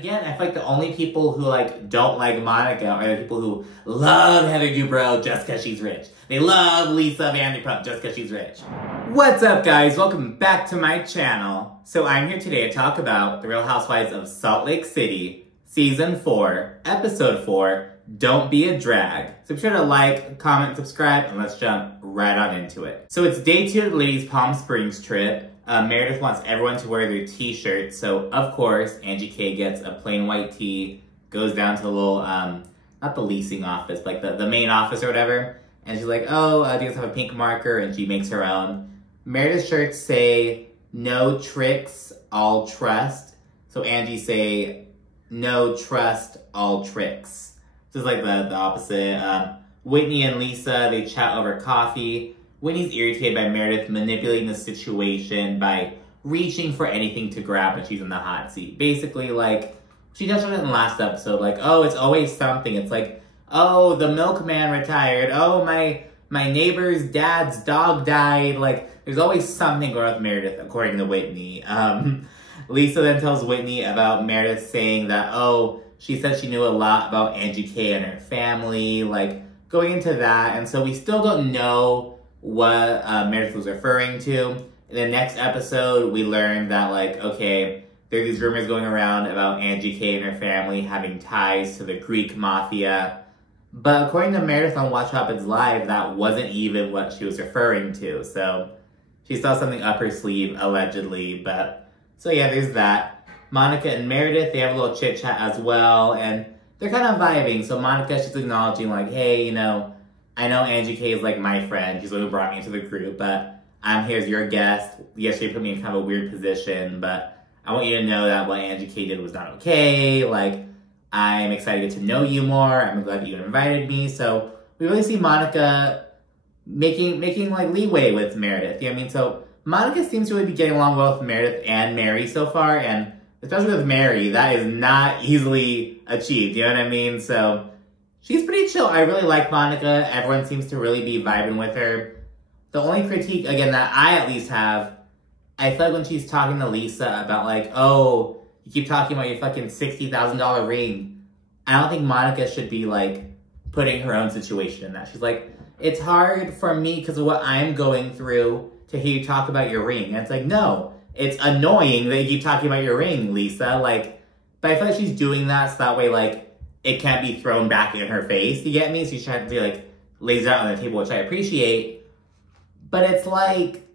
again, I feel like the only people who, like, don't like Monica are the people who love Heather Dubrow just because she's rich. They love Lisa Vanderpump just because she's rich. What's up, guys? Welcome back to my channel. So I'm here today to talk about The Real Housewives of Salt Lake City, Season 4, Episode 4, Don't Be a Drag. So be sure to like, comment, subscribe, and let's jump right on into it. So it's day 2 of the ladies' Palm Springs trip. Meredith wants everyone to wear their t-shirts, so of course, Angie K gets a plain white tee, goes down to the little, not the leasing office, but like the main office or whatever, and she's like, oh, do you guys have a pink marker? And she makes her own. Meredith's shirts say, no tricks, all trust. So Angie say, no trust, all tricks. This is like the opposite. Whitney and Lisa, they chat over coffee. Whitney's irritated by Meredith manipulating the situation by reaching for anything to grab when she's in the hot seat. Basically, like, she touched on it in the last episode, like, oh, it's always something. It's like, oh, the milkman retired. Oh, my neighbor's dad's dog died. Like, there's always something going on with Meredith, according to Whitney. Lisa then tells Whitney about Meredith saying that, oh, she said she knew a lot about Angie K and her family, like, going into that. And so we still don't know what Meredith was referring to. In the next episode, we learned that, like, okay, there are these rumors going around about Angie K and her family having ties to the Greek mafia. But according to Meredith on Watch What Happens Live, that wasn't even what she was referring to. So she saw something up her sleeve, allegedly. But so yeah, there's that. Monica and Meredith, they have a little chit chat as well, and they're kind of vibing. So Monica, she's acknowledging, like, hey, you know, I know Angie K is like my friend. She's the one who brought me into the group, but I'm here as your guest. Yesterday put me in kind of a weird position, but I want you to know that what Angie K did was not okay. Like, I'm excited to get to know you more. I'm glad that you invited me. So we really see Monica making like leeway with Meredith. You know what I mean? So Monica seems to really be getting along well with Meredith and Mary so far, and especially with Mary, that is not easily achieved. You know what I mean? So she's pretty chill. I really like Monica. Everyone seems to really be vibing with her. The only critique, again, that I at least have, I feel like when she's talking to Lisa about, like, oh, you keep talking about your fucking $60,000 ring. I don't think Monica should be, like, putting her own situation in that. She's like, it's hard for me because of what I'm going through to hear you talk about your ring. And it's like, no, it's annoying that you keep talking about your ring, Lisa. Like, but I feel like she's doing that so that way, like, it can't be thrown back in her face, you get me? So she's trying to, like, lays it out on the table, which I appreciate. But it's like,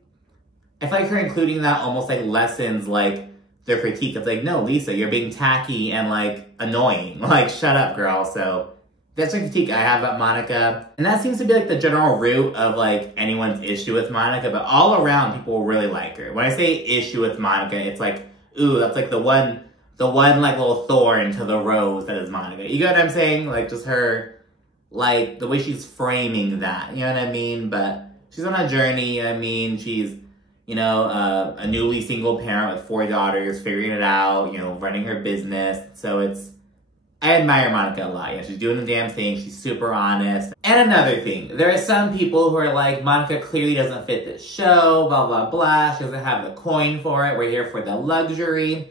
I feel like her including that almost, like, lessens, like, their critique. It's like, no, Lisa, you're being tacky and, like, annoying. Like, shut up, girl. So that's a critique I have about Monica. And that seems to be, like, the general root of, like, anyone's issue with Monica. But all around, people really like her. When I say issue with Monica, it's like, ooh, that's, like, the one, like, little thorn to the rose that is Monica. You get what I'm saying? Like, just her, like, the way she's framing that. You know what I mean? But she's on a journey. I mean, she's, you know, a newly single parent with 4 daughters, figuring it out, you know, running her business. So it's, I admire Monica a lot. Yeah, she's doing the damn thing. She's super honest. And another thing, there are some people who are like, Monica clearly doesn't fit this show, blah, blah, blah. She doesn't have the coin for it. We're here for the luxury.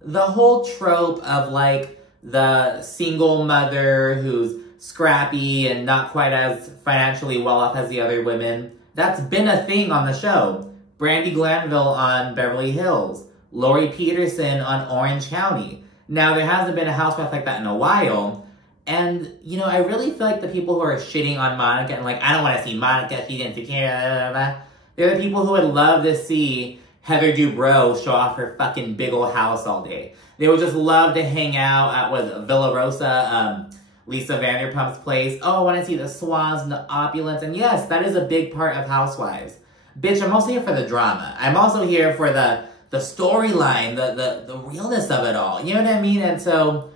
The whole trope of, like, the single mother who's scrappy and not quite as financially well off as the other women, that's been a thing on the show. Brandi Glanville on Beverly Hills. Lori Peterson on Orange County. Now, there hasn't been a housewife like that in a while. And, you know, I really feel like the people who are shitting on Monica and, like, I don't want to see Monica, she didn't take care of, they're the people who would love to see Heather Dubrow show off her fucking big old house all day. They would just love to hang out at Villa Rosa, Lisa Vanderpump's place. Oh, I want to see the swans and the opulence. And yes, that is a big part of Housewives. Bitch, I'm also here for the drama. I'm also here for the storyline, the realness of it all. You know what I mean? And so,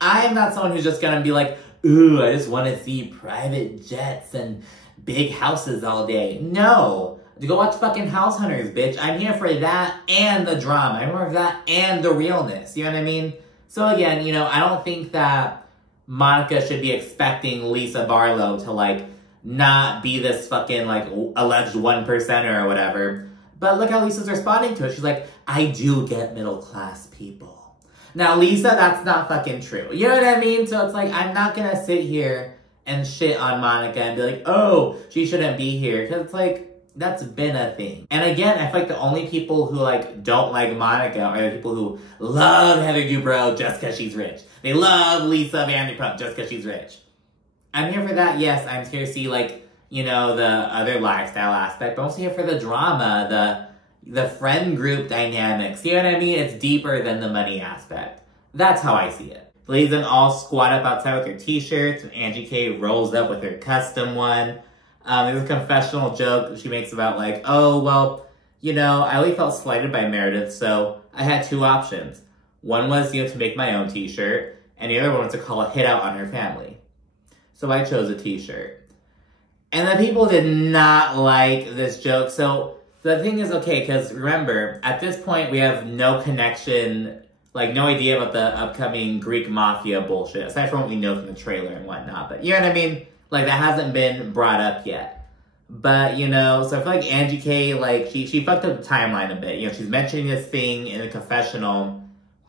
I'm not someone who's just gonna be like, ooh, I just want to see private jets and big houses all day. No. Go watch fucking House Hunters, bitch. I'm here for that and the drama. I'm here for that and the realness. You know what I mean? So again, you know, I don't think that Monica should be expecting Lisa Barlow to, like, not be this fucking, like, alleged 1%er or whatever. But look how Lisa's responding to it. She's like, I do get middle-class people. Now, Lisa, that's not fucking true. You know what I mean? So it's like, I'm not gonna sit here and shit on Monica and be like, oh, she shouldn't be here. Because it's like, that's been a thing. And again, I feel like the only people who like don't like Monica are the people who love Heather Dubrow just because she's rich. They love Lisa Vanderpump just because she's rich. I'm here for that, yes. I'm here to see like, you know, the other lifestyle aspect, but I'm also here for the drama, the friend group dynamics. You know what I mean? It's deeper than the money aspect. That's how I see it. The ladies then all squat up outside with their t-shirts, and Angie K rolls up with her custom one. There's a confessional joke she makes about like, oh, well, you know, I really felt slighted by Meredith, so I had two options. One was, you know, to make my own t-shirt, and the other one was to call a hit out on her family. So I chose a t-shirt. And the people did not like this joke, so the thing is, okay, because remember, at this point, we have no connection, like, no idea about the upcoming Greek mafia bullshit, aside from what we know from the trailer and whatnot. But, you know what I mean? Like, that hasn't been brought up yet. But, you know, so I feel like Angie K, like, she fucked up the timeline a bit. You know, she's mentioning this thing in the confessional,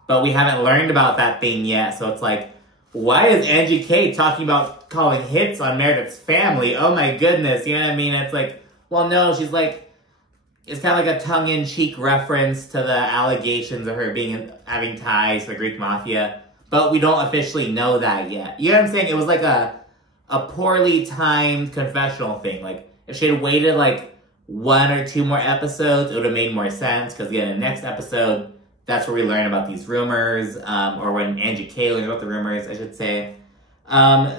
but we haven't learned about that thing yet. So it's like, why is Angie K talking about calling hits on Meredith's family? Oh, my goodness. You know what I mean? It's like, well, no, she's like, it's kind of like a tongue-in-cheek reference to the allegations of her having ties to the Greek mafia, but we don't officially know that yet. You know what I'm saying? It was like a poorly timed confessional thing. Like, if she had waited like 1 or 2 more episodes, it would have made more sense, because again, in the next episode, that's where we learn about these rumors, or when Angie K learned about the rumors, I should say.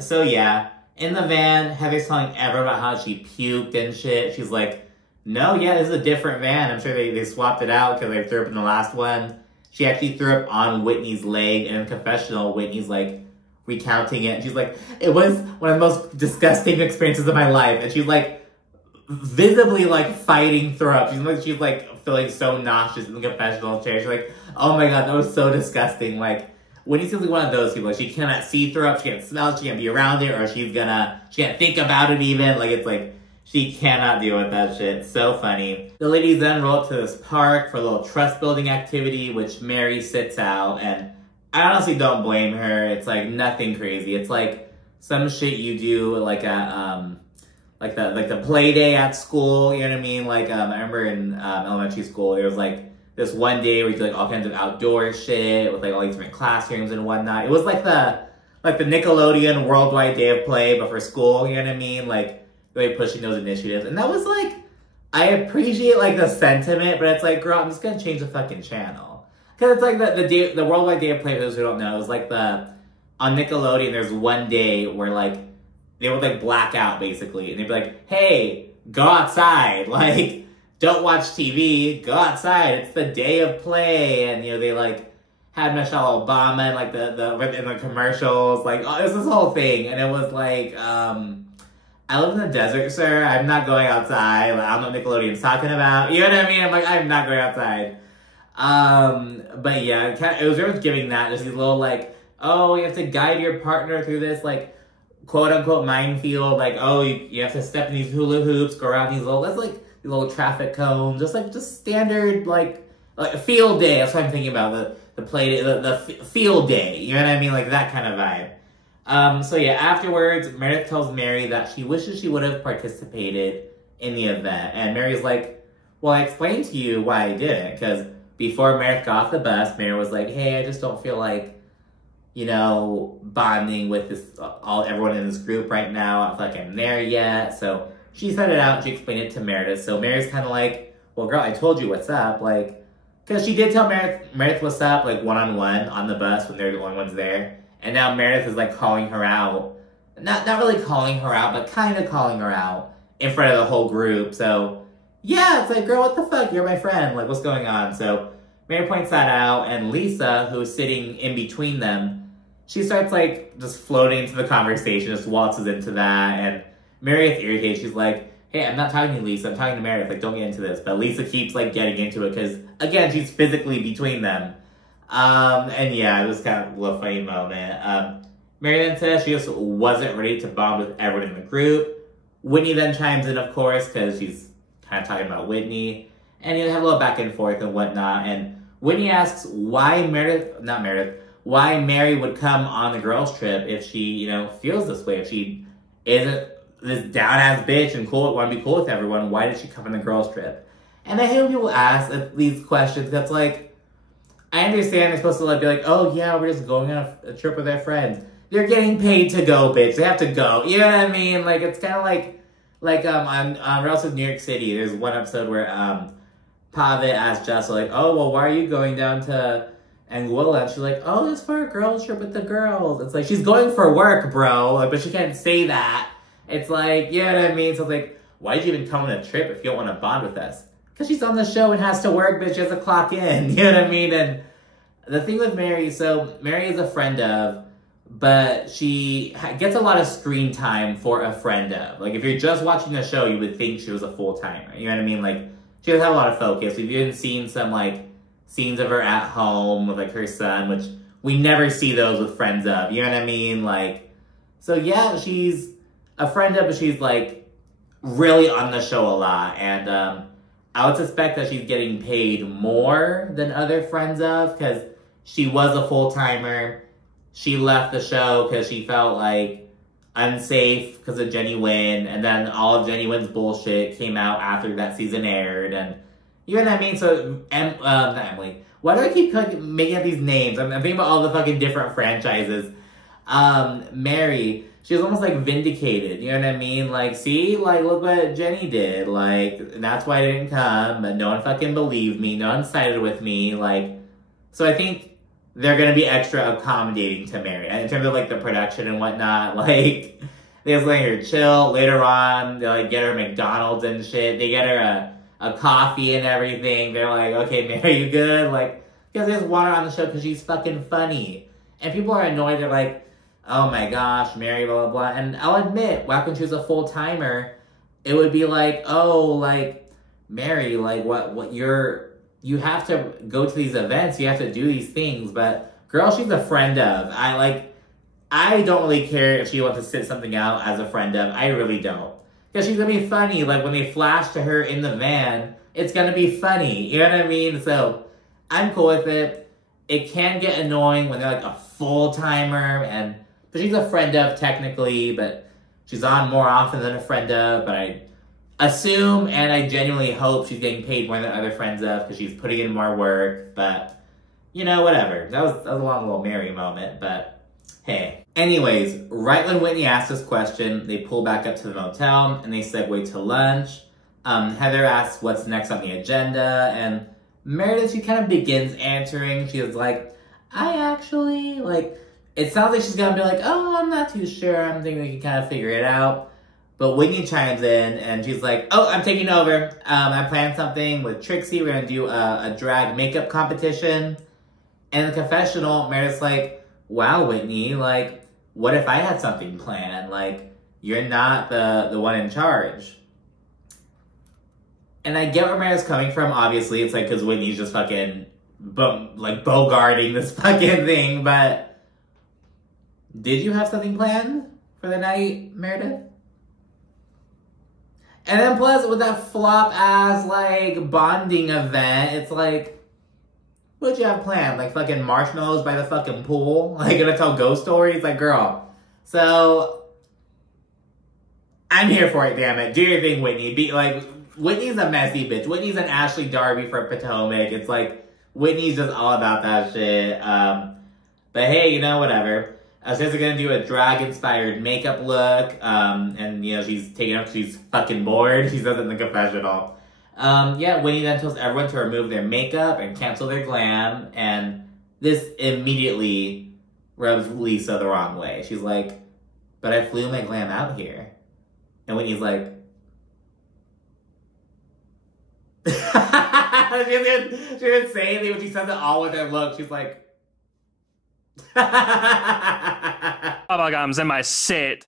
So yeah, in the van, Heather's telling everyone about how she puked and shit. She's like, no, yeah, this is a different van. I'm sure they swapped it out because they threw up in the last one. She actually threw up on Whitney's leg, and in the confessional, Whitney's like recounting it. And she's like, it was one of the most disgusting experiences of my life. And she's like visibly like fighting throw up. She's like feeling so nauseous in the confessional chair. She's like, oh my God, that was so disgusting. Like, Whitney seems like one of those people. Like, she cannot see throw up, she can't smell it, she can't be around it, or she can't think about it even. Like, it's like, she cannot deal with that shit. So funny. The ladies then roll up to this park for a little trust building activity, which Mary sits out, and I honestly don't blame her. It's like nothing crazy. It's like some shit you do like at like the play day at school, you know what I mean? Like I remember in elementary school there was like this one day where you do like all kinds of outdoor shit with like all these different classrooms and whatnot. It was like the Nickelodeon Worldwide Day of Play, but for school, you know what I mean? Like really pushing those initiatives. And that was like, I appreciate like the sentiment, but it's like, girl, I'm just gonna change the fucking channel. Cause it's like the Worldwide Day of Play, for those who don't know, is like on Nickelodeon, there's one day where like, they would like black out basically. And they'd be like, hey, go outside. Like, don't watch TV, go outside. It's the day of play. And you know, they like had Michelle Obama and like in the commercials. Like, oh, it was this whole thing. And it was like, I live in the desert, sir. I'm not going outside. Like, I don't know what Nickelodeon's talking about. You know what I mean? I'm like, I'm not going outside. But yeah, it was really giving that. Just these little like, oh, you have to guide your partner through this like quote unquote minefield. Like, oh, you have to step in these hula hoops, go around these little traffic cones. Just standard like a field day. That's what I'm thinking about. The play day, the field day. You know what I mean? Like that kind of vibe. So yeah, afterwards, Meredith tells Mary that she wishes she would have participated in the event. And Mary's like, well, I explained to you why I didn't. Because before Meredith got off the bus, Mary was like, hey, I just don't feel like, you know, bonding with everyone in this group right now. I don't feel like I'm there yet. So she said it out and she explained it to Meredith. So Mary's kind of like, well, girl, I told you what's up. Like, because she did tell Meredith what's up, like one-on-one on the bus when they're the only ones there. And now Meredith is like calling her out. Not really calling her out, but kind of calling her out in front of the whole group. So yeah, it's like, girl, what the fuck? You're my friend. Like, what's going on? So Mary points that out, and Lisa, who's sitting in between them, she starts like just floating into the conversation, just waltzes into that. And Mary gets irritated. She's like, hey, I'm not talking to Lisa. I'm talking to Meredith. Like, don't get into this. But Lisa keeps like getting into it because, again, she's physically between them. And yeah, it was kind of a little funny moment. Mary then says she just wasn't ready to bond with everyone in the group. Whitney then chimes in, of course, because she's kind of talking about Whitney. And you have a little back and forth and whatnot. And Whitney asks why why Mary would come on the girls' trip if she, you know, feels this way. If she isn't this down-ass bitch and want to be cool with everyone, why did she come on the girls' trip? And I hate when people ask these questions. That's like, I understand they're supposed to like be like, oh yeah, we're just going on a trip with our friends. They're getting paid to go, bitch. They have to go. You know what I mean? Like, it's kind of like on RHOSLC New York City, there's one episode where Pavitt asked Jessa, like, oh, well, why are you going down to Anguilla? And she's like, oh, it's for a girls trip with the girls. It's like, she's going for work, bro. Like, but she can't say that. It's like, you know what I mean? So it's like, why'd you even come on a trip if you don't want to bond with us? Because she's on the show and has to work, bitch. She has to clock in. You know what I mean? And the thing with Mary, so Mary is a friend of, but she gets a lot of screen time for a friend of. Like, if you're just watching the show, you would think she was a full-timer. You know what I mean? Like, she doesn't have a lot of focus. We've even seen some, like, scenes of her at home with, like, her son, which we never see those with friends of. You know what I mean? Like, so, yeah, she's a friend of, but she's, like, really on the show a lot. And I would suspect that she's getting paid more than other friends of, because she was a full-timer. She left the show because she felt, like, unsafe because of Jenny Wynn, and then all of Jenny Wynn's bullshit came out after that season aired, and you know what I mean? So, not Emily. Why do I keep making up these names? I'm thinking about all the fucking different franchises. Mary, she was almost, like, vindicated, you know what I mean? Like, see? Like, look what Jenny did. Like, that's why I didn't come, but no one fucking believed me. No one sided with me. Like, so I think they're going to be extra accommodating to Mary. And in terms of, like, the production and whatnot, like, they just let her chill. Later on, they, like, get her McDonald's and shit. They get her a coffee and everything. They're like, okay, Mary, you good? Like, because they just want her on the show because she's fucking funny. And people are annoyed. They're like, oh my gosh, Mary, blah, blah, blah. And I'll admit, back when she was a full-timer, it would be like, oh, like, Mary, like, you have to go to these events, you have to do these things, but girl, she's a friend of. I don't really care if she wants to sit something out as a friend of. I really don't. Because she's going to be funny. Like, when they flash to her in the van, it's going to be funny. You know what I mean? So, I'm cool with it. It can get annoying when they're, like, a full-timer, but she's a friend of, technically, but she's on more often than a friend of, but I assume, and I genuinely hope she's getting paid more than other friends of, because she's putting in more work, but, you know, whatever. That was a long little Mary moment, but hey. Anyways, right when Whitney asked this question, they pull back up to the motel, and they segue to lunch. Heather asks what's next on the agenda, and Meredith, she kind of begins answering. She was like, it sounds like she's gonna be like, oh, I'm not too sure, I'm thinking we can kind of figure it out. But Whitney chimes in, and she's like, oh, I'm taking over. I planned something with Trixie. We're going to do a drag makeup competition. And in the confessional, Meredith's like, wow, Whitney, like, what if I had something planned? Like, you're not the one in charge. And I get where Meredith's coming from, obviously. It's like, because Whitney's just fucking, bogarting this fucking thing. But did you have something planned for the night, Meredith? And then plus, with that flop-ass, like, bonding event, it's like, what'd you have planned? Like, fucking marshmallows by the fucking pool? Like, gonna tell ghost stories? Like, girl. So, I'm here for it, damn it. Do your thing, Whitney. Whitney's a messy bitch. Whitney's an Ashley Darby for Potomac. It's like, Whitney's just all about that shit. But hey, you know, whatever. She's gonna do a drag-inspired makeup look, and, you know, she's taking up, she's fucking bored. She says it in the confessional. Yeah, Whitney then tells everyone to remove their makeup and cancel their glam, and this immediately rubs Lisa the wrong way. She's like, but I flew my glam out here. And Whitney's like, she didn't say anything, but she says it all with her look. She's like, bubblegum's in my set.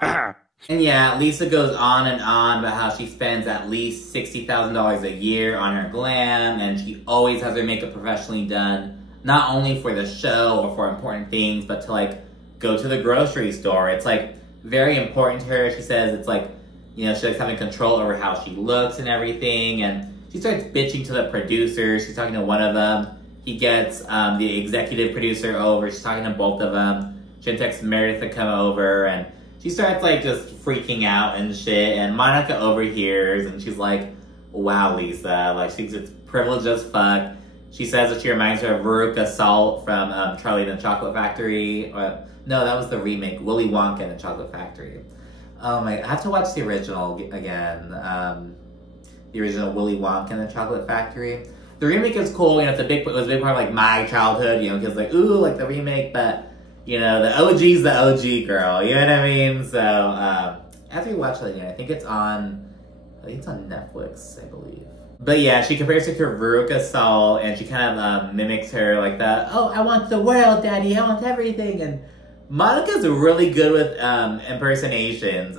And yeah, Lisa goes on and on about how she spends at least $60,000 a year on her glam, and she always has her makeup professionally done, not only for the show or for important things, but to, like, go to the grocery store. It's, like, very important to her. She says it's, like, you know, she likes having control over how she looks and everything, and she starts bitching to the producers. She's talking to one of them. He gets the executive producer over. She's talking to both of them. She texts Meredith to come over, and she starts like just freaking out and shit. And Monica overhears, and she's like, "Wow, Lisa!" Like she thinks it's privileged as fuck. She says that she reminds her of Veruca Salt from Charlie and the Chocolate Factory. No, that was the remake, Willy Wonka and the Chocolate Factory. I have to watch the original again. The original Willy Wonka and the Chocolate Factory. The remake is cool, you know, it was a big part of like my childhood, you know, because like, ooh, like the remake, but you know, the OG's the OG, girl, you know what I mean? So, after you watch that again, I think it's on Netflix, I believe. But yeah, she compares her to Veruca Salt, and she kind of mimics her like that, "Oh, I want the world, daddy, I want everything," and Monica's really good with impersonations.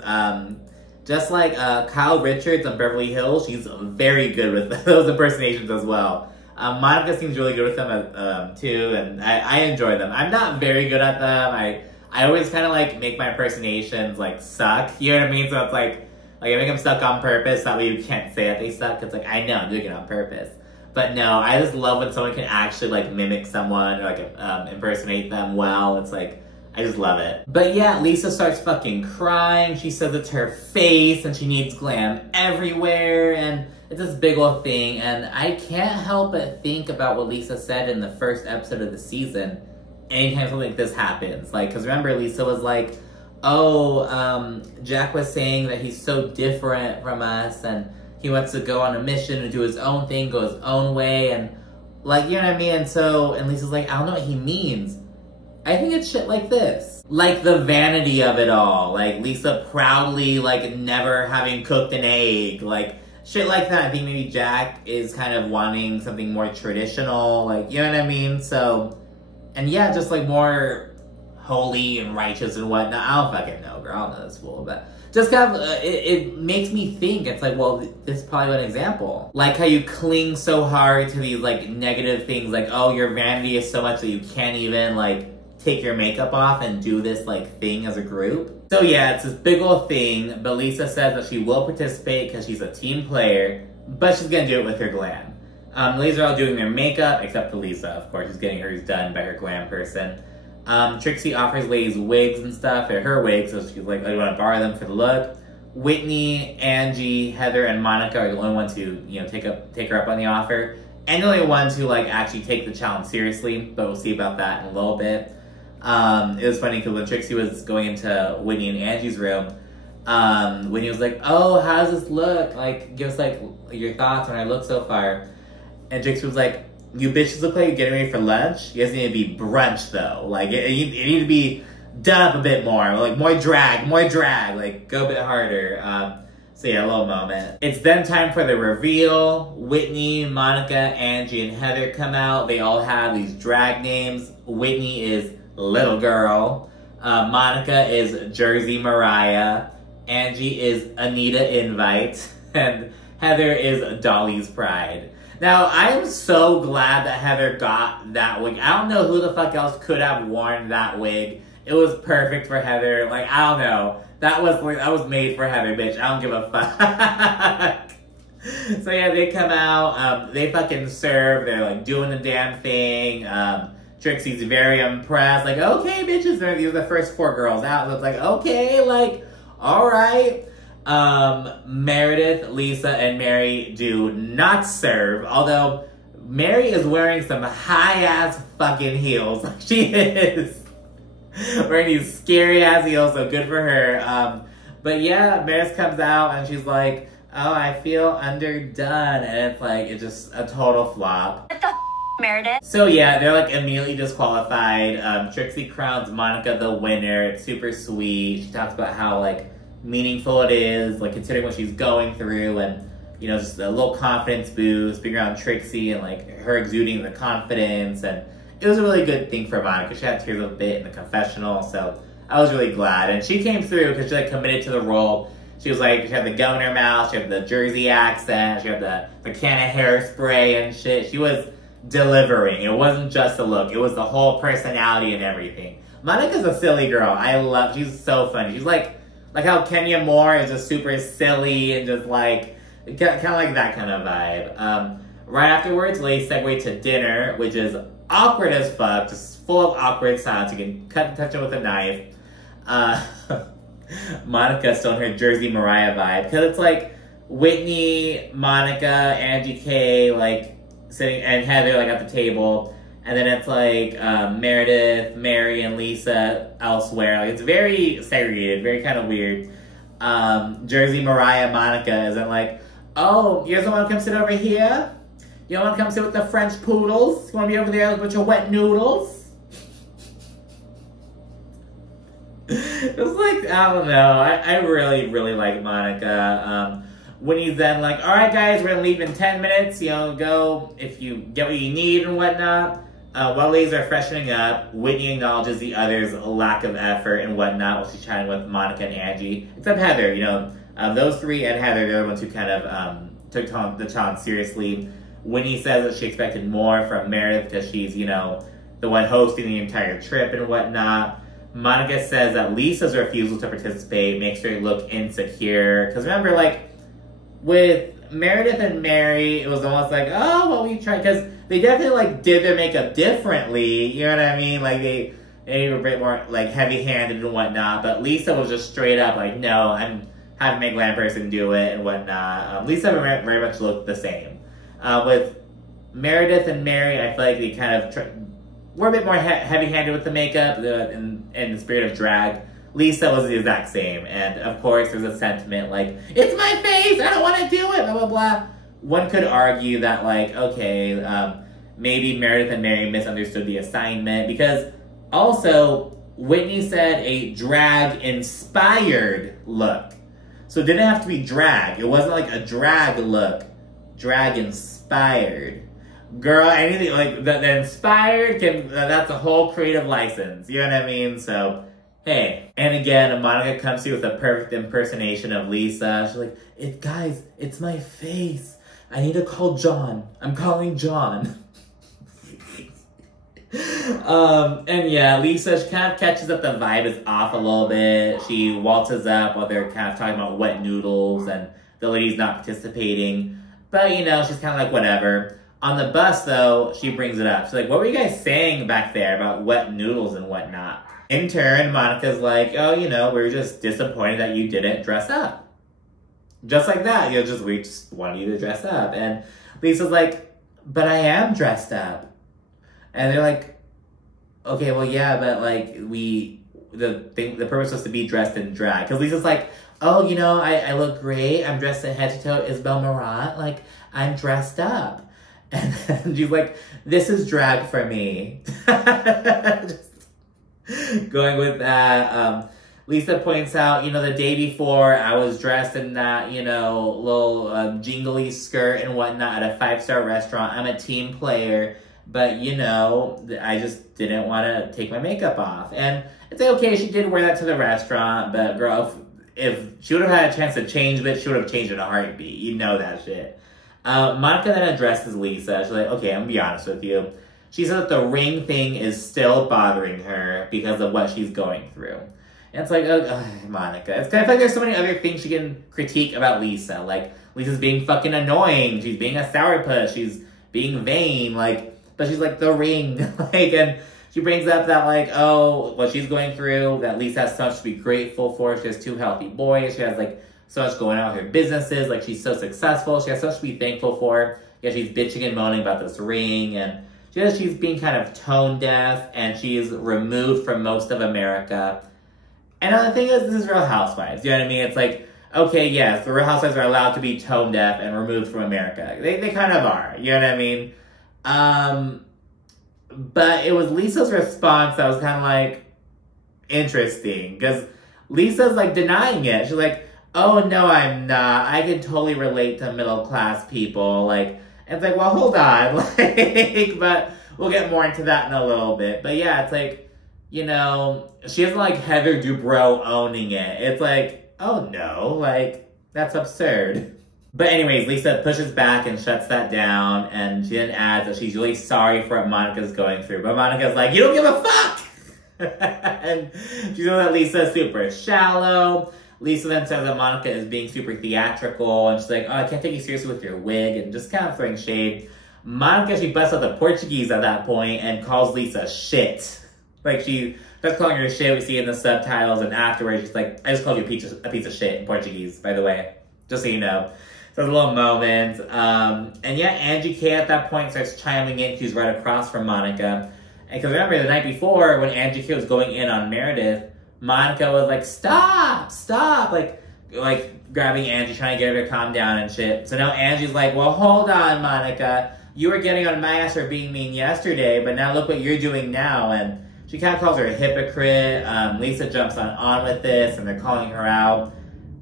Just like Kyle Richards on Beverly Hills, she's very good with those impersonations as well. Monica seems really good with them too, and I enjoy them. I'm not very good at them. I always kind of like make my impersonations like suck, you know what I mean? So it's like I make them suck on purpose, that way you can't say that they suck. It's like, I know I'm doing it on purpose. But no, I just love when someone can actually like mimic someone or like impersonate them well. It's like, I just love it. But yeah, Lisa starts fucking crying. She says it's her face and she needs glam everywhere, and it's this big old thing. And I can't help but think about what Lisa said in the first episode of the season anytime something like this happens. Like, because remember, Lisa was like, "Oh, Jack was saying that he's so different from us and he wants to go on a mission and do his own thing, go his own way," and like, you know what I mean? And Lisa's like, "I don't know what he means." I think it's shit like this. Like the vanity of it all. Like Lisa proudly like never having cooked an egg. Like shit like that. I think maybe Jack is kind of wanting something more traditional. Like, you know what I mean? So, and yeah, just like more holy and righteous and whatnot. I don't fucking know, girl. I don't know this fool. But just kind of, it makes me think. It's like, well, this is probably an example. Like how you cling so hard to these like negative things. Like, oh, your vanity is so much that you can't even like take your makeup off and do this like thing as a group. So yeah, it's this big old thing, but Lisa says that she will participate because she's a team player, but she's gonna do it with her glam. Ladies are all doing their makeup, except for Lisa, of course. She's getting hers done by her glam person. Trixie offers ladies wigs and stuff. They're her wigs, so she's like, "I want to borrow them for the look." Whitney, Angie, Heather, and Monica are the only ones who, you know, take her up on the offer. And the only ones who like actually take the challenge seriously, but we'll see about that in a little bit. It was funny because when Trixie was going into Whitney and Angie's room, Whitney was like, "Oh, how does this look? Like, give us like your thoughts on I look so far." And Trixie was like, "You bitches look like you're getting ready for lunch. You guys need to be brunch though. Like, it need to be done up a bit more. Like, more drag. Like, go a bit harder." So yeah, a little moment. It's then time for the reveal. Whitney, Monica, Angie, and Heather come out. They all have these drag names. Whitney is Little Girl. Monica is Jersey Mariah. Angie is Anita Invite. And Heather is Dolly's Pride. Now, I am so glad that Heather got that wig. I don't know who the fuck else could have worn that wig. It was perfect for Heather. Like, I don't know. That was made for Heather, bitch. I don't give a fuck. So yeah, they come out. They fucking serve. They're like doing the damn thing. Trixie's very impressed. Like, okay, bitches. These are the first 4 girls out. So it's like, okay, like, all right. Meredith, Lisa, and Mary do not serve. Although, Mary is wearing some high-ass fucking heels. She is. Wearing these scary-ass heels, so good for her. But yeah, Meredith comes out and she's like, "Oh, I feel underdone." And it's like, it's just a total flop. What the Meredith? So yeah, they're like immediately disqualified. Trixie crowns Monica the winner. It's super sweet. She talks about how like meaningful it is, like considering what she's going through, and you know, just a little confidence boost, being around Trixie and like her exuding the confidence. And it was a really good thing for Monica. She had tears a bit in the confessional, so I was really glad. And she came through because she like committed to the role. She was like, she had the gum in her mouth, she had the Jersey accent, she had the can of hairspray and shit. She was delivering. It wasn't just a look, it was the whole personality and everything. Monica's a silly girl. She's so funny. She's like how Kenya Moore is just super silly and just like Kind of like that kind of vibe. Right afterwards, they segue to dinner, which is awkward as fuck, just full of awkward sounds. You can cut and touch it with a knife. Monica's still in her Jersey Mariah vibe, because it's like Whitney, Monica, Angie K, like sitting, and Heather like at the table, and then it's like Meredith, Mary, and Lisa elsewhere. Like it's very segregated, very kind of weird. Jersey Mariah Monica isn't like, oh, you guys want to come sit over here? You want to come sit with the French poodles? You want to be over there with your wet noodles? It's like, I don't know. I really, really like Monica. Whitney's then like, all right, guys, we're going to leave in 10 minutes. You know, go if you get what you need and whatnot. While ladies are freshening up, Whitney acknowledges the others' lack of effort and whatnot while she's chatting with Monica and Angie. Except Heather, you know. Those three and Heather, they're the ones who kind of took the challenge seriously. Whitney says that she expected more from Meredith because she's, you know, the one hosting the entire trip and whatnot. Monica says that Lisa's refusal to participate makes her look insecure. Because remember, like, with Meredith and Mary, it was almost like, oh, well, we tried. Because they definitely, like, did their makeup differently. You know what I mean? Like, they were a bit more, like, heavy-handed and whatnot. But Lisa was just straight up like, no, I'm having a glam person do it and whatnot. Lisa very much looked the same. With Meredith and Mary, I feel like they kind of were a bit more heavy-handed with the makeup in the spirit of drag. Lisa was the exact same. And, of course, there's a sentiment like, it's my face, I don't want to do it, blah, blah, blah. One could argue that, like, okay, maybe Meredith and Mary misunderstood the assignment. Because, also, Whitney said a drag-inspired look. So it didn't have to be drag. It wasn't like a drag look. Drag inspired. Girl, anything like the inspired that's a whole creative license. You know what I mean? So, hey. And again, Monica comes to you with a perfect impersonation of Lisa. She's like, guys, it's my face. I need to call John. I'm calling John. And yeah, Lisa, she kind of catches that the vibe is off a little bit. She waltzes up while they're kind of talking about wet noodles and the lady's not participating. But, you know, she's kind of like, whatever. On the bus, though, she brings it up. She's like, what were you guys saying back there about wet noodles and whatnot? In turn, Monica's like, oh, you know, we're just disappointed that you didn't dress up. Just like that. You know, we just wanted you to dress up. And Lisa's like, but I am dressed up. And they're like, okay, well, yeah, but, like, the purpose was to be dressed in drag. Because Lisa's like, oh, you know, I look great. I'm dressed in head to toe Isabel Marant. Like, I'm dressed up. And then she's like, this is drag for me. Just going with that. Lisa points out, you know, the day before I was dressed in that, you know, little jingly skirt and whatnot at a 5-star restaurant. I'm a team player. But, you know, I just didn't want to take my makeup off. And it's okay, she did wear that to the restaurant. But, girl, if she would have had a chance to change it, she would have changed it in a heartbeat. You know that shit. Monica then addresses Lisa. She's like, okay, I'm going to be honest with you. She said that the ring thing is still bothering her because of what she's going through. And it's like, Monica. It's kind of like there's so many other things she can critique about Lisa. Like, Lisa's being fucking annoying. She's being a sourpuss. She's being vain. Like, but she's like, the ring. Like, and she brings up that, like, oh, what she's going through, that Lisa has so much to be grateful for. She has 2 healthy boys. She has, like, so much going on with her businesses. Like, she's so successful. She has so much to be thankful for. Yeah, she's bitching and moaning about this ring. And she's being kind of tone deaf. And she's removed from most of America. And the thing is, this is Real Housewives. You know what I mean? It's like, okay, yes, the Real Housewives are allowed to be tone deaf and removed from America. They kind of are. You know what I mean? But it was Lisa's response that was kind of like interesting, because Lisa's like denying it. She's like, oh no, I'm not. I can totally relate to middle class people. Like, it's like, well, hold on. Like, but we'll get more into that in a little bit. But yeah, it's like, you know, she isn't like Heather Dubrow owning it. It's like, oh no, like, that's absurd. But anyways, Lisa pushes back and shuts that down, and she then adds that she's really sorry for what Monica's going through. But Monica's like, you don't give a fuck! And she knows that Lisa's super shallow. Lisa then says that Monica is being super theatrical, and she's like, oh, I can't take you seriously with your wig, and just kind of throwing shade. Monica, she busts out the Portuguese at that point and calls Lisa shit. Like, she starts calling her shit, we see in the subtitles, and afterwards she's like, I just called you a piece of shit in Portuguese, by the way. Just so you know. So it's a little moment. And yeah, Angie K at that point starts chiming in. She's right across from Monica. And because remember, the night before, when Angie K was going in on Meredith, Monica was like, stop, like grabbing Angie, trying to get her to calm down and shit. So now Angie's like, well, hold on, Monica. You were getting on my ass for being mean yesterday, but now look what you're doing now. And she kind of calls her a hypocrite. Lisa jumps on with this, and they're calling her out.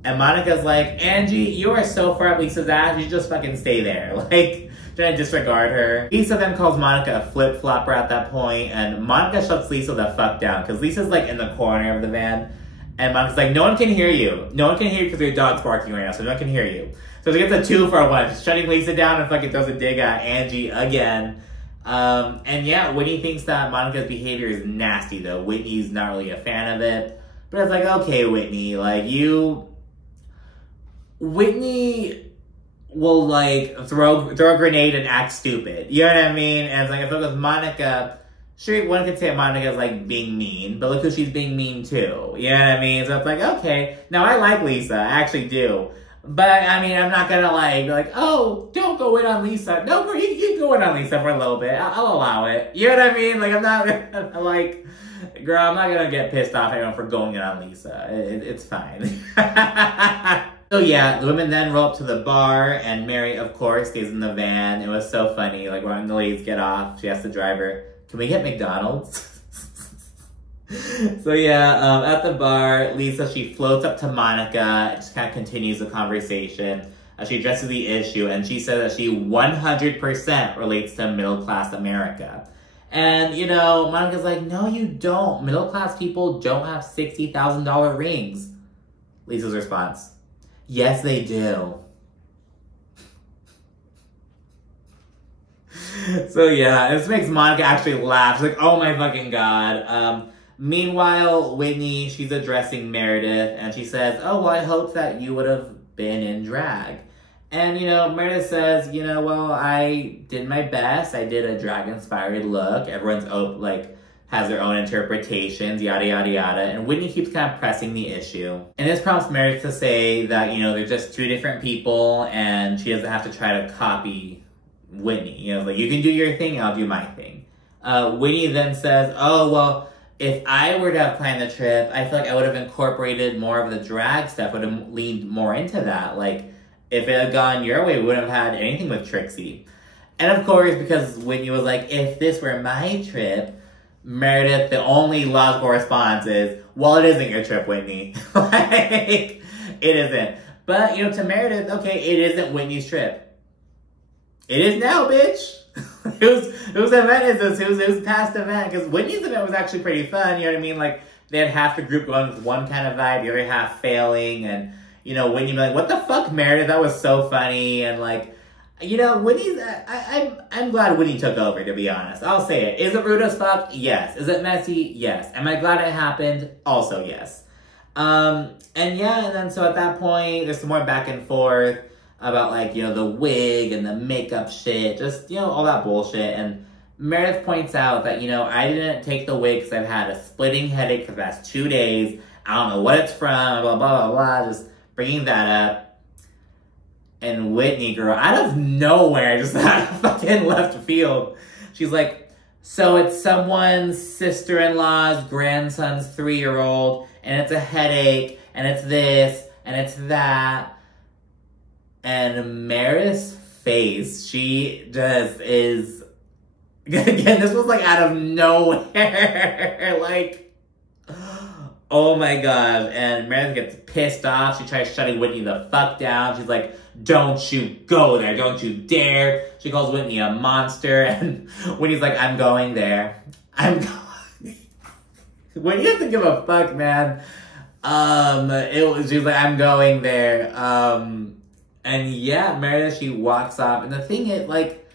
And Monica's like, Angie, you are so far up Lisa's ass, you should just fucking stay there. Like, trying to disregard her. Lisa then calls Monica a flip-flopper at that point, and Monica shuts Lisa the fuck down, because Lisa's like in the corner of the van, and Monica's like, no one can hear you. No one can hear you because your dog's barking right now, so no one can hear you. So she gets a 2-for-1. She's shutting Lisa down and fucking throws a dig at Angie again. And yeah, Whitney thinks that Monica's behavior is nasty, though. Whitney's not really a fan of it. But it's like, okay, Whitney, like, Whitney will, like, throw a grenade and act stupid. You know what I mean? And it's like, if it was Monica, sure, one could say Monica's, like, being mean, but look who she's being mean to. You know what I mean? So it's like, okay. Now, I like Lisa. I actually do. But, I mean, I'm not gonna, like, be like, oh, don't go in on Lisa. No, you can go in on Lisa for a little bit. I'll allow it. You know what I mean? Like, I'm not, like, girl, I'm not gonna get pissed off at everyone for going in on Lisa. It's fine. So yeah, the women then roll up to the bar, and Mary, of course, stays in the van. It was so funny. Like, when the ladies get off, she asks the driver, can we get McDonald's? So yeah, at the bar, Lisa, she floats up to Monica and just kind of continues the conversation. She addresses the issue, and she says that she 100% relates to middle-class America. And, you know, Monica's like, no, you don't. Middle-class people don't have $60,000 rings. Lisa's response, yes, they do. So yeah, this makes Monica actually laugh. She's like, oh my fucking god. Meanwhile, Whitney, she's addressing Meredith, and she says, oh, well, I hope that you would have been in drag. And, you know, Meredith says, you know, well, I did my best. I did a drag-inspired look. Everyone's, like, has their own interpretations, yada, yada, yada. And Whitney keeps kind of pressing the issue. And this prompts Meredith to say that, you know, they're just two different people, and she doesn't have to try to copy Whitney. You know, like, you can do your thing, I'll do my thing. Whitney then says, oh, well, if I were to have planned the trip, I feel like I would have incorporated more of the drag stuff, would have leaned more into that. Like, if it had gone your way, we wouldn't have had anything with Trixie. And of course, because Whitney was like, if this were my trip, Meredith, the only logical response is, well, it isn't your trip, Whitney. Like, it isn't. But, you know, to Meredith, okay, it isn't Whitney's trip. It is now, bitch. Whose event is this? Whose past event? Because Whitney's event was actually pretty fun, you know what I mean? Like, they had half the group going with one kind of vibe, the other half failing, and, you know, Whitney be like, what the fuck, Meredith? That was so funny, and, like, you know, Whitney's, I'm glad Whitney took over, to be honest. I'll say it. Is it rude as fuck? Yes. Is it messy? Yes. Am I glad it happened? Also, yes. And yeah, and then so at that point, there's some more back and forth about, like, you know, the wig and the makeup shit, just, you know, all that bullshit. And Meredith points out that, you know, I didn't take the wig because I've had a splitting headache for the past 2 days. I don't know what it's from, blah, blah, blah, blah, just bringing that up. And Whitney, girl, out of nowhere, just out of fucking left field, she's like, so it's someone's sister-in-law's grandson's 3-year-old, and it's a headache, and it's this, and it's that. And Meredith's face, she just is, again, this was like out of nowhere, like, oh my gosh. And Meredith gets pissed off. She tries shutting Whitney the fuck down. She's like, don't you go there, don't you dare. She calls Whitney a monster, and Whitney's like, I'm going there. I'm going. Whitney doesn't give a fuck, man. She was like, I'm going there. And yeah, Meredith, she walks off. And the thing is, like,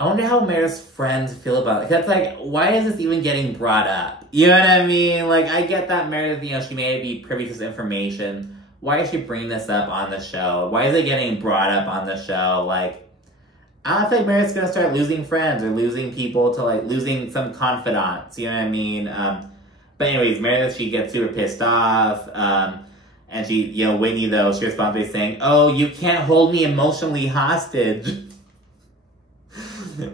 I wonder how Meredith's friends feel about it. That's like, why is this even getting brought up? You know what I mean? Like, I get that Meredith, you know, she may be privy to this information. Why is she bringing this up on the show? Why is it getting brought up on the show? Like, I don't think Meredith's gonna start losing friends or losing people to, like, losing some confidants. You know what I mean? But anyways, Meredith, she gets super pissed off. And she, you know, Whitney, though, she responds by saying, oh, you can't hold me emotionally hostage.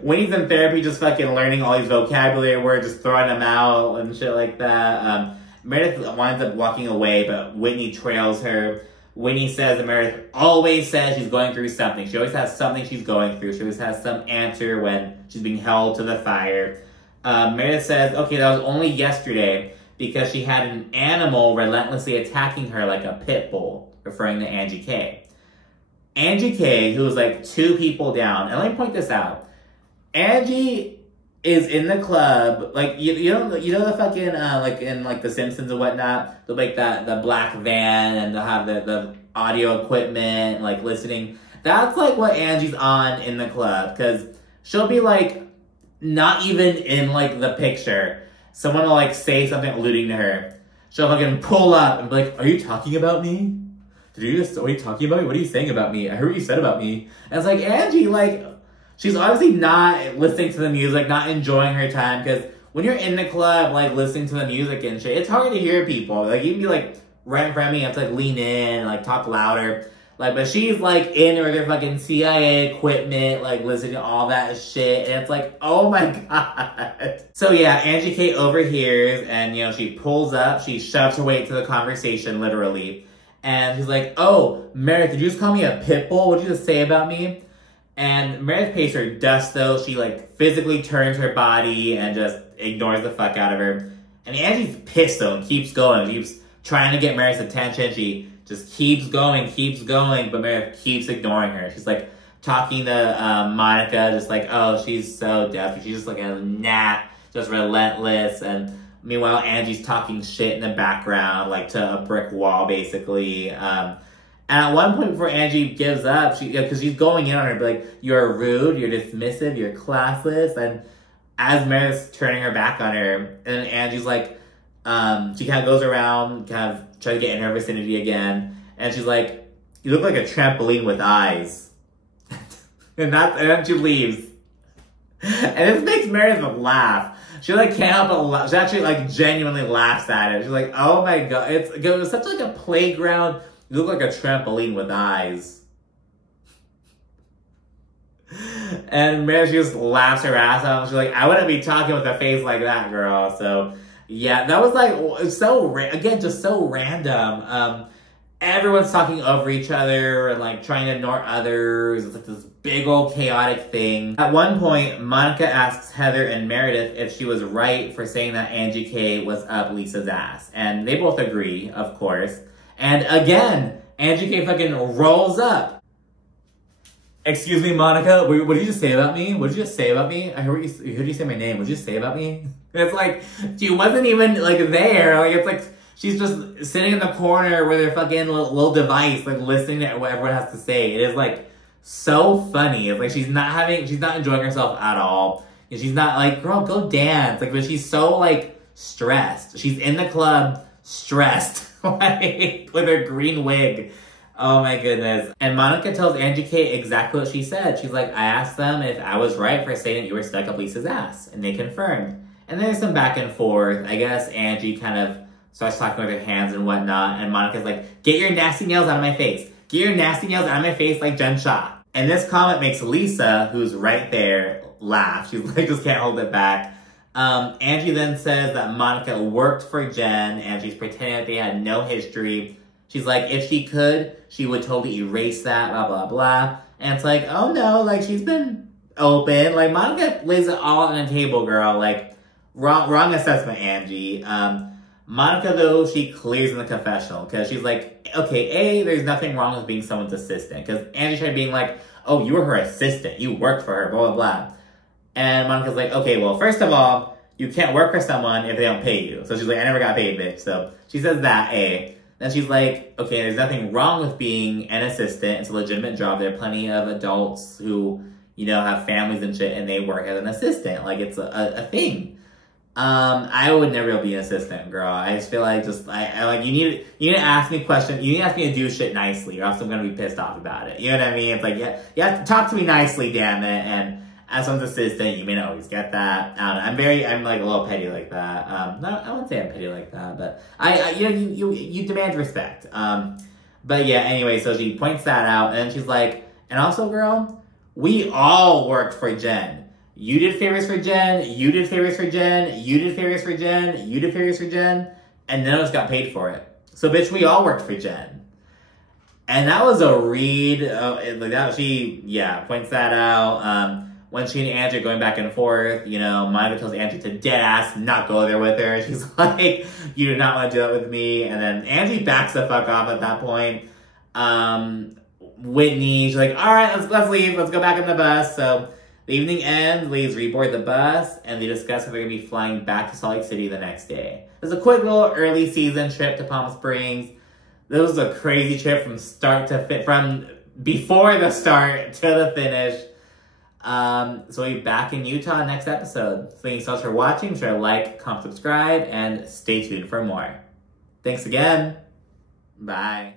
Whitney's in therapy just fucking learning all these vocabulary words, just throwing them out and shit like that. Meredith winds up walking away, but Whitney trails her. Whitney says that Meredith always says she's going through something. She always has something she's going through. She always has some answer when she's being held to the fire. Meredith says, okay, that was only yesterday because she had an animal relentlessly attacking her like a pit bull, referring to Angie K. Angie K, who was like 2 people down, and let me point this out. Angie is in the club, like, you know the fucking, like, in, like, The Simpsons and whatnot, they'll make the black van, and they'll have the audio equipment, like, listening. That's, like, what Angie's on in the club, because she'll be, like, not even in, like, the picture. Someone will, like, say something alluding to her. She'll fucking pull up and be like, are you talking about me? Are you talking about me? What are you saying about me? I heard what you said about me. And it's like, Angie, like, she's obviously not listening to the music, not enjoying her time, because when you're in the club, like, listening to the music and shit, it's hard to hear people. Like, you can be, like, right in front of me, you have to, like, lean in, like, talk louder. Like, but she's, like, in with her fucking CIA equipment, like, listening to all that shit, and it's like, oh my god. So, yeah, Angie K overhears, and, you know, she pulls up, she shoves her way into the conversation, literally, and she's like, oh, Meredith, did you just call me a pit bull? What'd you just say about me? And Meredith pays her dust, though. She, like, physically turns her body and just ignores the fuck out of her. And Angie's pissed, though, and keeps going. Keeps trying to get Meredith's attention. She just keeps going, but Meredith keeps ignoring her. She's, like, talking to Monica, just like, oh, she's so desperate. She's just like a gnat, just relentless. And meanwhile, Angie's talking shit in the background, like, to a brick wall, basically. And at one point before Angie gives up, because she's going in on her, like, you're rude, you're dismissive, you're classless, and as Meredith's turning her back on her, and Angie's like, she kind of goes around, kind of trying to get in her vicinity again, and she's like, you look like a trampoline with eyes. and then she leaves. And this makes Meredith laugh. She, like, can't help but laugh. She actually, like, genuinely laughs at it. She's like, oh my god, it was such, like, a playground. You look like a trampoline with eyes. And Meredith just laughs her ass off. She's like, I wouldn't be talking with a face like that, girl. So, yeah, that was like, again, just so random. Everyone's talking over each other and, like, trying to ignore others. It's like this big old chaotic thing. At one point, Monica asks Heather and Meredith if she was right for saying that Angie K was up Lisa's ass. And they both agree, of course. And again, Angie K fucking rolls up. Excuse me, Monica, what did you just say about me? What did you just say about me? I heard you say my name. What did you say about me? And it's like, she wasn't even, like, there. Like, it's like, she's just sitting in the corner with her fucking little device, like, listening to what everyone has to say. It is, like, so funny. It's like, she's not enjoying herself at all. And she's not like, girl, go dance. Like, but she's so, like, stressed. She's in the club, stressed. Like, with her green wig. Oh my goodness. And Monica tells Angie K exactly what she said. She's like, I asked them if I was right for saying that you were stuck up Lisa's ass. And they confirmed. And there's some back and forth. I guess Angie kind of starts talking with her hands and whatnot. And Monica's like, get your nasty nails out of my face. Get your nasty nails out of my face like Jen Shah. And this comment makes Lisa, who's right there, laugh. She's like, just can't hold it back. Angie then says that Monica worked for Jen and she's pretending that they had no history. She's like, if she could, she would totally erase that, blah, blah, blah. And it's like, oh no, like, she's been open. Like, Monica lays it all on the table, girl. Like, wrong assessment, Angie. Monica, though, she clears in the confessional because she's like, okay, A, there's nothing wrong with being someone's assistant. Because Angie tried being like, oh, you were her assistant. You worked for her, blah, blah, blah. And Monica's like, okay, well, first of all, you can't work for someone if they don't pay you. So she's like, I never got paid, bitch. So she says that, A. Then she's like, okay, there's nothing wrong with being an assistant. It's a legitimate job. There are plenty of adults who, you know, have families and shit, and they work as an assistant. Like, it's a thing. I would never be an assistant, girl. I just feel like I like, you need to ask me questions. You need to ask me to do shit nicely, or else I'm gonna be pissed off about it. You know what I mean? It's like, yeah, you have to talk to me nicely, damn it. And as someone's assistant, you may not always get that. I don't know. I'm like a little petty like that. No, I wouldn't say I'm petty like that, but you know, you demand respect. But yeah, anyway, so she points that out, and then she's like, and also, girl, we all worked for Jen. You did favors for Jen, you did favors for Jen, you did favors for Jen, you did favors for Jen, and none of us got paid for it. So, bitch, we all worked for Jen. And that was a read. She points that out. When she and Angie are going back and forth, you know, Monica tells Angie to dead ass not go there with her. She's like, you do not want to do that with me. And then Angie backs the fuck off at that point. Whitney, she's like, all right, let's leave. Let's go back in the bus. So the evening ends, ladies reboard the bus, and they discuss if they're going to be flying back to Salt Lake City the next day. There's a quick little early season trip to Palm Springs. This was a crazy trip from before the start to the finish. So we'll be back in Utah next episode. So thank you so much for watching. Be sure to like, comment, subscribe, and stay tuned for more. Thanks again. Bye.